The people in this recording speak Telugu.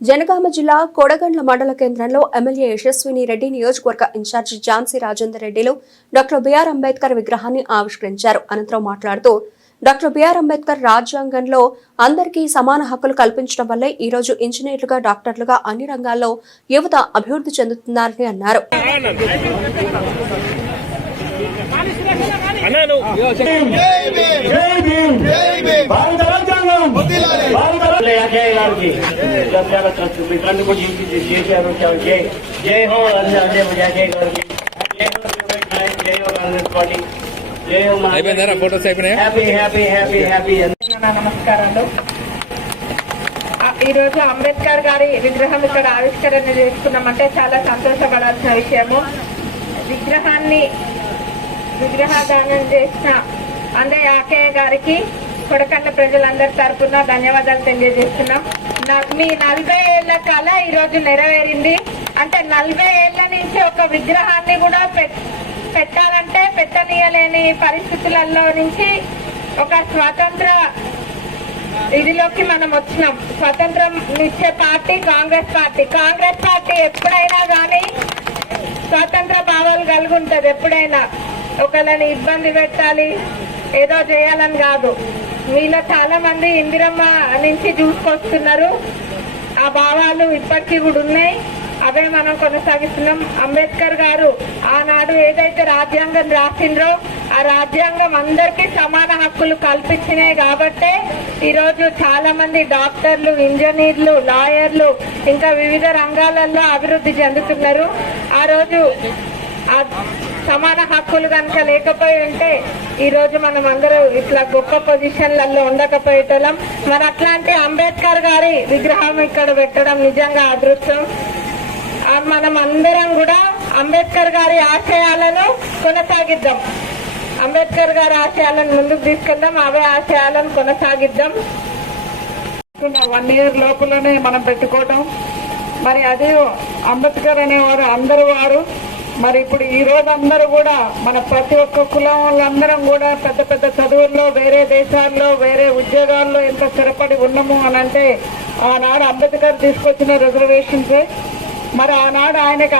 జనగామ జిల్లా కొడగండ్ల మండల కేంద్రంలో ఎమ్మెల్యే యశస్విని రెడ్డి నియోజకవర్గ ఇన్ఛార్జి ఝాన్సీ రాజేందర్ రెడ్డిలు డాక్టర్ బిఆర్ అంబేద్కర్ విగ్రహాన్ని ఆవిష్కరించారు. అనంతరం మాట్లాడుతూ డాక్టర్ బిఆర్ అంబేద్కర్ రాజ్యాంగంలో అందరికీ సమాన హక్కులు కల్పించడం వల్లే ఈ రోజు ఇంజనీర్లుగా డాక్టర్లుగా అన్ని రంగాల్లో యువత అభివృద్ధి చెందుతున్నారని అన్నారు. అన్నాను. అజయ్ గారికి కన్ను కూడా చూపించి చేశారు జై జై హో అజయ్ అజయ్ గారికి జై హో జై హో కాంగ్రెస్ పార్టీ జై హో అయిపోయిందా ఫోటోస్ అయిపోయినాయా? హ్యాపీ హ్యాపీ హ్యాపీ హ్యాపీ నా నమస్కారాలు. ఆ, ఈరోజు అంబేద్కర్ గారి విగ్రహం ఇక్కడ ఆవిష్కరణ చేసుకున్నామంటే చాలా సంతోషపడాల్సిన విషయము. విగ్రహాన్ని విగ్రహదానం చేసిన అందే ఆకేయ గారికి కొడకండ ప్రజలందరి తరఫున ధన్యవాదాలు తెలియజేస్తున్నాం. మీ నలభై ఏళ్ళ కళ ఈరోజు నెరవేరింది. అంటే నలభై ఏళ్ళ నుంచి ఒక విగ్రహాన్ని కూడా పెట్- పెట్టాలంటే పెట్టనీయలేని పరిస్థితులలో నుంచి ఒక స్వాతంత్ర ఇదిలోకి మనం వచ్చినాం. స్వతంత్రం ఇచ్చే party Congress party. Congress party ఎప్పుడైనా కానీ స్వాతంత్ర భావాలు కలిగి ఉంటది ఎప్పుడైనా. ఒకళ్ళని ఇబ్బంది పెట్టాలి ఏదో చేయాలని కాదు. మీలో చాలా మంది ఇందిరమ్మ నుంచి చూసుకొస్తున్నారు ఆ భావాలు ఇప్పటికీ కూడా ఉన్నాయి. అవే మనం కొనసాగిస్తున్నాం. అంబేద్కర్ గారు ఆనాడు ఏదైతే రాజ్యాంగం రాసిండ్రో ఆ రాజ్యాంగం అందరికీ సమాన హక్కులు కల్పించినాయి కాబట్టే ఈరోజు చాలా మంది డాక్టర్లు ఇంజనీర్లు లాయర్లు ఇంకా వివిధ రంగాలలో అభివృద్ధి చెందుతున్నారు. ఆ రోజు సమాన హక్కులు కనుక లేకపోయి ఉంటే ఈ రోజు మనం అందరూ ఇట్లా గొప్ప పొజిషన్లలో ఉండకపోయేటోళ్ళం. మరి అట్లాంటి అంబేద్కర్ గారి విగ్రహం ఇక్కడ పెట్టడం నిజంగా అదృష్టం. మనం అందరం కూడా అంబేద్కర్ గారి ఆశయాలను కొనసాగిద్దాం. అంబేద్కర్ గారి ఆశయాలను ముందుకు తీసుకెళ్దాం. అవే ఆశయాలను కొనసాగిద్దాం. వన్ ఇయర్ లోపలనే మనం పెట్టుకోవటం. మరి అదే అంబేద్కర్ అనేవారు అందరు వారు. మరి ఇప్పుడు ఈ రోజు అందరూ కూడా మన ప్రతి ఒక్క కులం వాళ్ళందరం కూడా పెద్ద పెద్ద చదువుల్లో వేరే దేశాల్లో వేరే ఉద్యోగాల్లో ఎంత స్థిరపడి ఉన్నాము అని అంటే ఆనాడు అంబేద్కర్ తీసుకొచ్చిన రిజర్వేషన్సే మరి ఆనాడు ఆయనకి